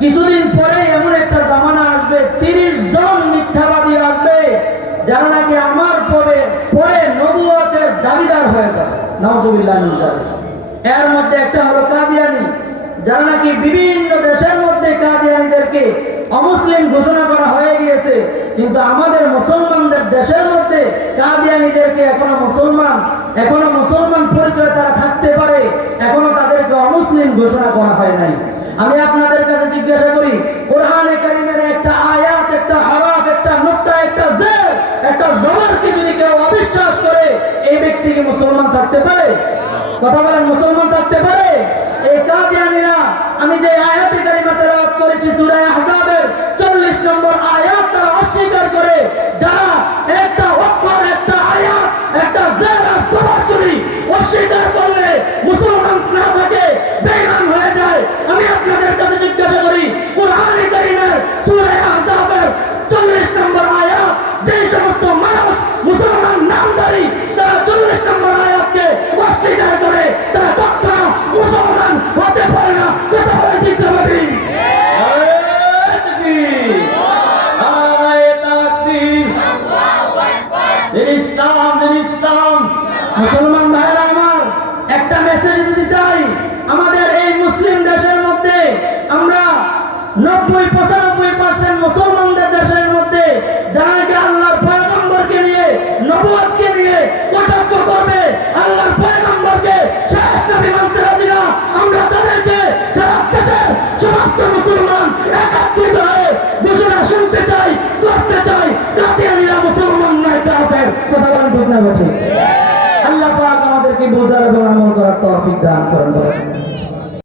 কিছুদিন পরে এমন একটা জামানা আসবে, তিরিশ জন মিথ্যাবাদী আসবে, যারা নাকি আমার পরে পরে নবুয়তের দাবিদার হয়ে যাবে। নওজুবিল্লাহ এর মধ্যে একটা হলো কাদিয়ানি, যারা নাকি বিভিন্ন দেশের মধ্যে কাদিয়ানিদেরকে অমুসলিম ঘোষণা করা হয়ে গিয়েছে, কিন্তু আমাদের মুসলমানদের দেশের মধ্যে কাদিয়ানিদেরকে এখনও মুসলমান এখনও মুসলমান পরিচয় তারা থাকতে পারে, এখনও অমুসলিম ঘোষণা করা হয় নাই। আমি আপনাদের কাছে জিজ্ঞাসা করি কোরআনে কারিমের একটা আয়াত একটা হরফ একটা নুক্তা একটা জের একটা জবরকে যদি কেউ অবিশ্বাস করে এই ব্যক্তি কি মুসলমান থাকতে পারে? কথা বলেন মুসলমান থাকতে পারে? এই কাদিয়ানিরা আমি যে আয়াতে কারিমা মুসলমান ভাইয়েরা আমার, একটা মেসেজ দিতে চাই। আমাদের এই মুসলিম দেশের মধ্যে আমরা নব্বই, পঁচানব্বই পার্সেন্ট মুসলমানদের দেশের মধ্যে যারা আল্লাহর পয়গম্বরকে নিয়ে নবুয়তকে নিয়ে কটাক্ষ করবে, আল্লাহর না ঠিক আল্লাহ পাক আমাদেরকে বোঝার এবং আমল করার তৌফিক দান করেন।